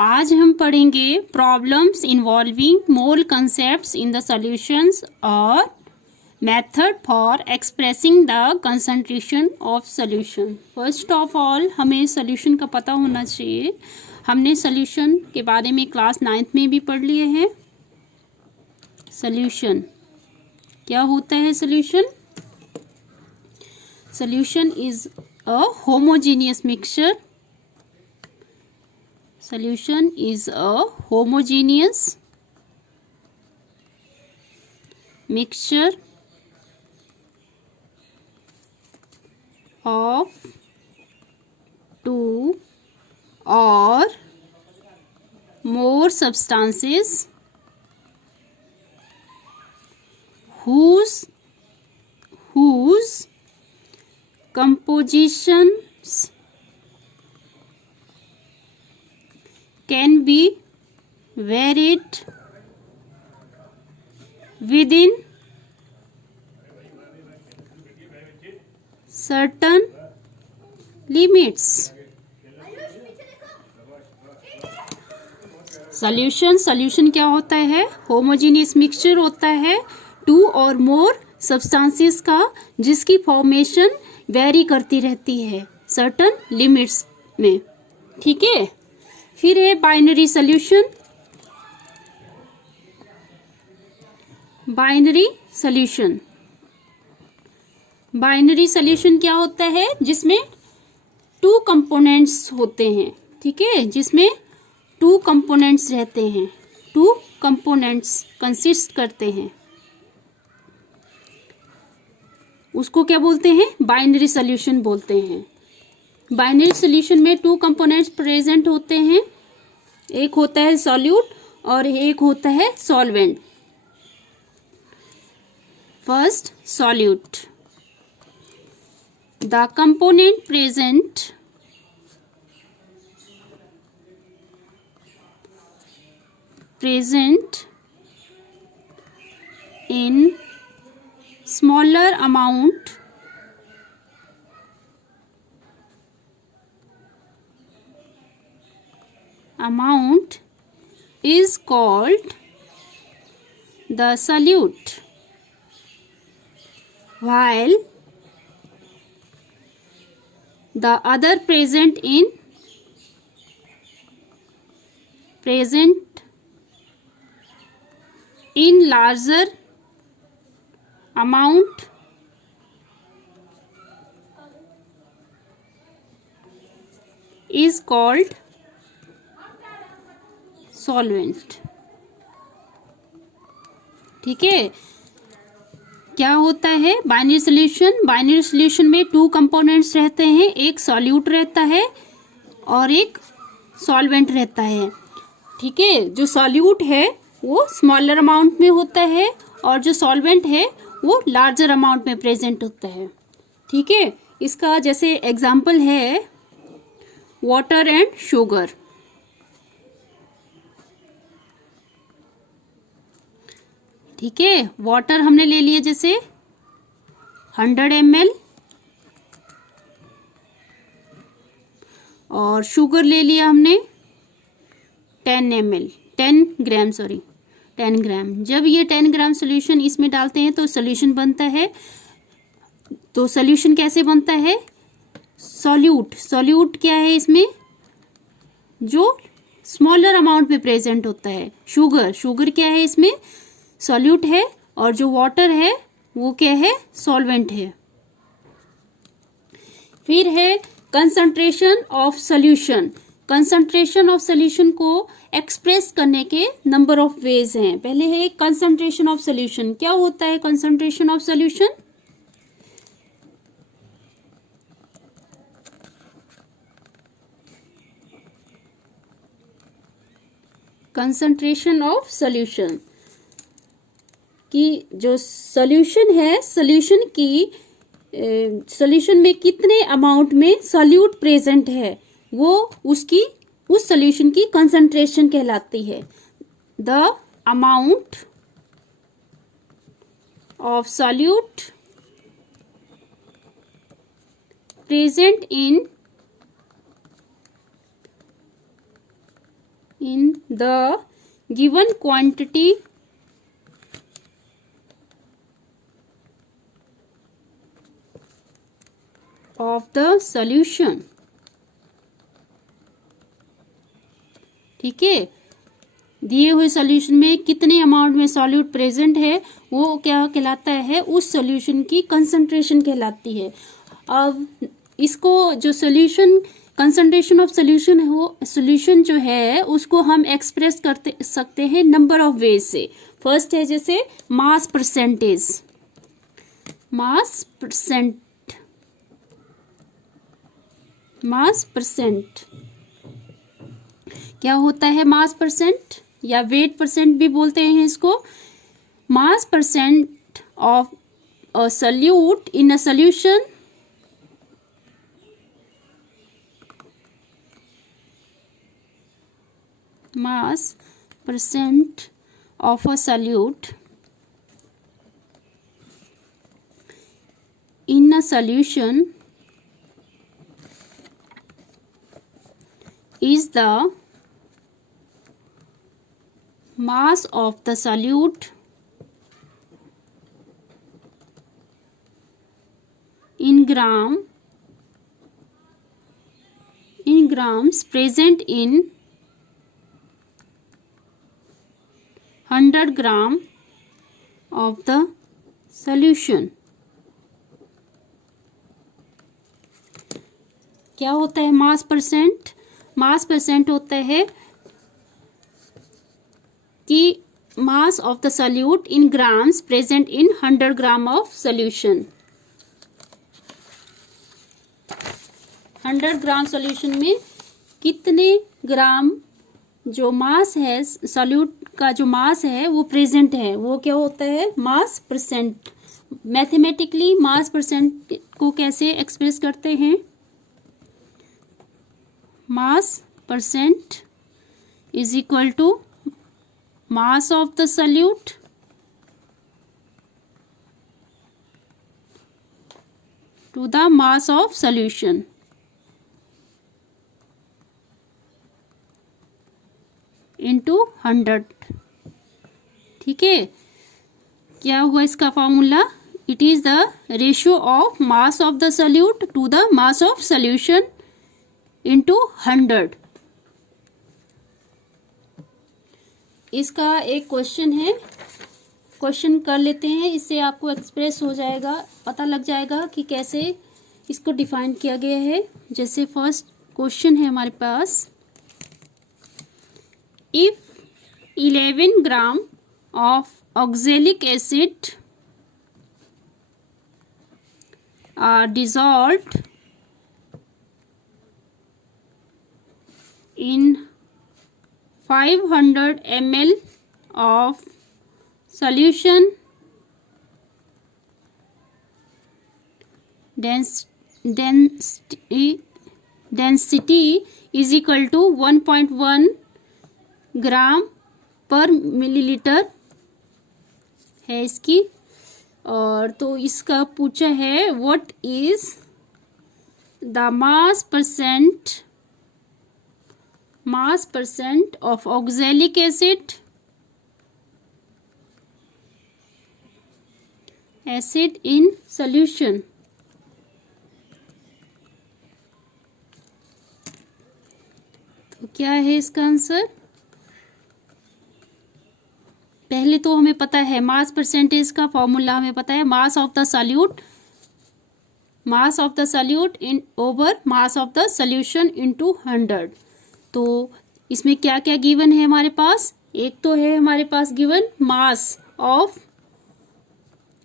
आज हम पढ़ेंगे problems involving mole concepts in the solutions और method for expressing the concentration of solution. First of all हमें solution का पता होना चाहिए। हमने सॉल्यूशन के बारे में क्लास 9th में भी पढ़ लिए हैं। सॉल्यूशन क्या होता है? Solution is a homogeneous mixture. Solution is a homogeneous mixture of two or more substances whose compositions can be varied within certain limits. Solution क्या होता है? होमोजेनियस मिक्सचर होता है टू और मोर सब्सटेंसेस का, जिसकी फॉर्मेशन वेरी करती रहती है सर्टन लिमिट्स में। ठीक है। फिर है बाइनरी सॉल्यूशन। बाइनरी सॉल्यूशन क्या होता है? जिसमें टू कंपोनेंट्स होते हैं। ठीक है, जिसमें टू कंपोनेंट्स रहते हैं, टू कंपोनेंट्स कंसिस्ट करते हैं, उसको क्या बोलते हैं? बाइनरी सॉल्यूशन बोलते हैं। बाइनरी सॉल्यूशन में टू कंपोनेंट्स प्रेजेंट होते हैं। एक होता है सॉल्यूट और एक होता है solvent. First, solute. The component present in smaller amount is called the solute, while the other present in larger amount is called solvent. ठीक है। क्या होता है बाइनरी सॉल्यूशन में टू कंपोनेंट्स रहते हैं। एक सॉल्यूट रहता है और एक सॉल्वेंट रहता है। ठीक है। जो सॉल्यूट है वो स्मॉलर अमाउंट में होता है और जो सॉल्वेंट है वो लार्जर अमाउंट में प्रेजेंट होता है। ठीक है। इसका जैसे एग्जाम्पल है वाटर एंड शुगर। ठीक है। वाटर हमने ले लिया जैसे 100 ml और शुगर ले लिया हमने 10 ग्राम। जब ये 10 ग्राम सोल्यूशन इसमें डालते हैं तो सोल्यूशन बनता है। तो सोल्यूशन कैसे बनता है? सॉल्यूट क्या है इसमें? जो स्मॉलर अमाउंट में प्रेजेंट होता है। शुगर क्या है इसमें? सॉल्यूट है। और जो वाटर है वो क्या है? सॉल्वेंट है। फिर है concentration of solution. Concentration of solution को एक्सप्रेस करने के नंबर ऑफ वेज हैं। पहले है कंसंट्रेशन ऑफ सॉल्यूशन। क्या होता है concentration of solution? Concentration of solution कि जो सॉल्यूशन है, सॉल्यूशन में कितने अमाउंट में सॉल्यूट प्रेजेंट है वो उस सॉल्यूशन की कंसंट्रेशन कहलाती है। The amount of solute present in in the given quantity of the solution। ठीक है, दिए हुए सॉल्यूशन में कितने अमाउंट में सॉल्यूट प्रेजेंट है वो क्या कहलाता है, उस सॉल्यूशन की कंसंट्रेशन कहलाती है। अब इसको जो सॉल्यूशन कंसंट्रेशन ऑफ सॉल्यूशन हो, सॉल्यूशन जो है उसको हम एक्सप्रेस करते सकते हैं नंबर ऑफ वेज से। फर्स्ट है जैसे मास परसेंटेज, मास परसेंट क्या होता है, मास परसेंट या वेट परसेंट भी बोलते हैं इसको। मास percent of a solute in a solution mass percent of a solute in a solution is the mass of the solute in grams present in 100 gram of the solution। क्या होता है mass percent? मास percent होता है कि मास of the solute in grams present in 100 gram of solution. 100 gram solution में कितने ग्राम जो मास है, सॉल्यूट का जो मास है वो प्रेजेंट है, वो क्या होता है, mass percent. Mathematically mass percent को कैसे एक्सप्रेस करते हैं, mass percent is equal to mass of the solute to the mass of solution. Into 100। ठीक है, क्या हुआ इसका formula, it is the ratio of mass of the solute to the mass of solution into 100। इसका एक question है, question कर लेते हैं, इससे आपको एक्सप्रेस हो जाएगा, पता लग जाएगा कि कैसे इसको डिफाइन किया गया है। जैसे फर्स्ट क्वेश्चन है हमारे पास, if 11 gram of oxalic acid are dissolved in 500 ml of solution, density is equal to 1.1 ग्राम पर मिलीलीटर है इसकी। और तो इसका पूछा है what is the mass percent of oxalic acid in solution. तो क्या है इसका आंसर, पहले तो हमें पता है मास परसेंटेज का फॉर्मूला हमें पता है, मास of the solute in over mass of the solution into 100। तो इसमें क्या क्या गिवन है हमारे पास, एक तो है हमारे पास गिवन मास ऑफ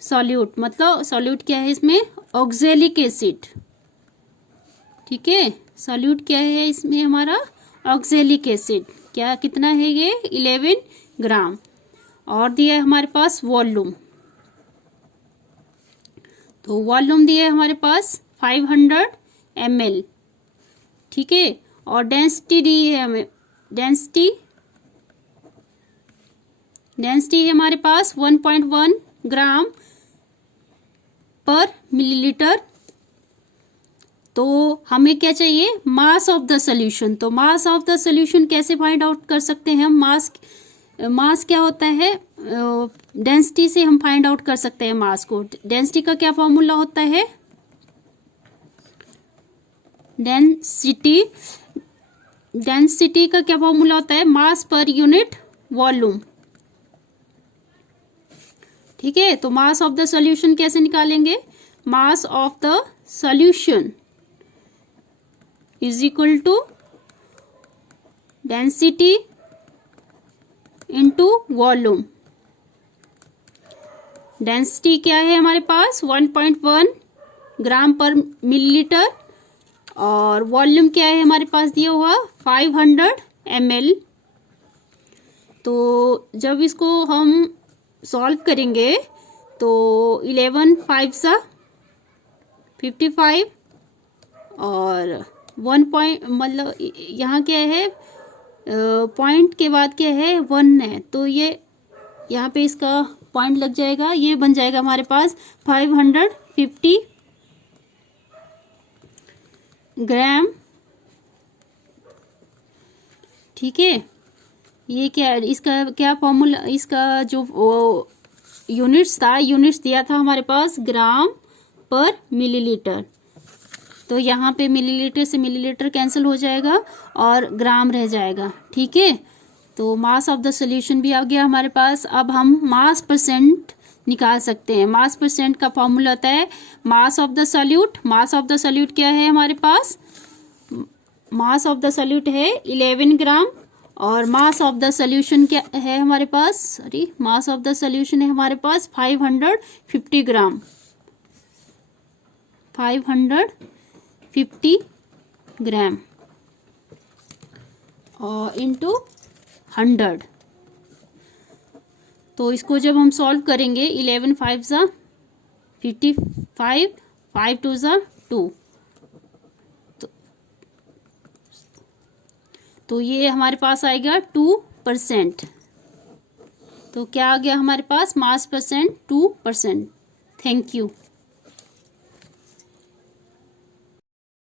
सॉल्यूट, मतलब सॉल्यूट क्या है इसमें, ऑक्सैलिक एसिड। ठीक है, सॉल्यूट क्या है इसमें हमारा, ऑक्सैलिक एसिड। क्या कितना है ये, 11 ग्राम। और दिया है हमारे पास वॉल्यूम, तो वॉल्यूम दिया है हमारे पास 500 ml। ठीक है, और डेंसिटी दी है हमें, डेंसिटी है हमारे पास 1.1 ग्राम पर मिलीलीटर। तो हमें क्या चाहिए, मास ऑफ द सोल्यूशन। तो मास ऑफ द सोल्यूशन कैसे फाइंड आउट कर सकते हैं हम, मास क्या होता है, डेंसिटी से हम फाइंड आउट कर सकते हैं मास को। डेंसिटी का क्या फॉर्मूला होता है, डेंसिटी का क्या फॉर्मूला होता है, मास पर यूनिट वॉल्यूम। ठीक है, तो मास ऑफ द सॉल्यूशन कैसे निकालेंगे, mass of the solution is equal to density into volume. Density क्या है हमारे पास 1.1 ग्राम पर मिलीलीटर, और वॉल्यूम क्या है हमारे पास दिया हुआ 500 ml। तो जब इसको हम सॉल्व करेंगे तो 11 5 सा 55 और 1 पॉइंट, मतलब यहाँ क्या है, पॉइंट के बाद क्या है 1 है, तो ये यहाँ पे इसका पॉइंट लग जाएगा, ये बन जाएगा हमारे पास 550 ग्राम। ठीक है, ये क्या, इसका क्या फॉर्मूला, इसका जो यूनिट्स था, यूनिट्स दिया था हमारे पास ग्राम पर मिलीलीटर। तो यहाँ पे मिलीलीटर से मिलीलीटर कैंसिल हो जाएगा और ग्राम रह जाएगा। ठीक है, तो मास ऑफ द सॉल्यूशन भी आ गया हमारे पास। अब हम मास परसेंट निकाल सकते हैं। मास परसेंट का फॉर्मूला होता है मास of the solute. Mass of the solute क्या है हमारे पास, मास ऑफ द सॉल्यूट है 11 ग्राम, और मास ऑफ द सॉल्यूशन क्या है हमारे पास, sorry, mass of the solution है हमारे पास 550 ग्राम, 550 ग्राम और इंटू 100। तो इसको जब हम सॉल्व करेंगे 11 5 सा 55, 5 2 सा 2, तो ये हमारे पास आएगा 2%। तो क्या आ गया हमारे पास, मास परसेंट 2%। Thank you.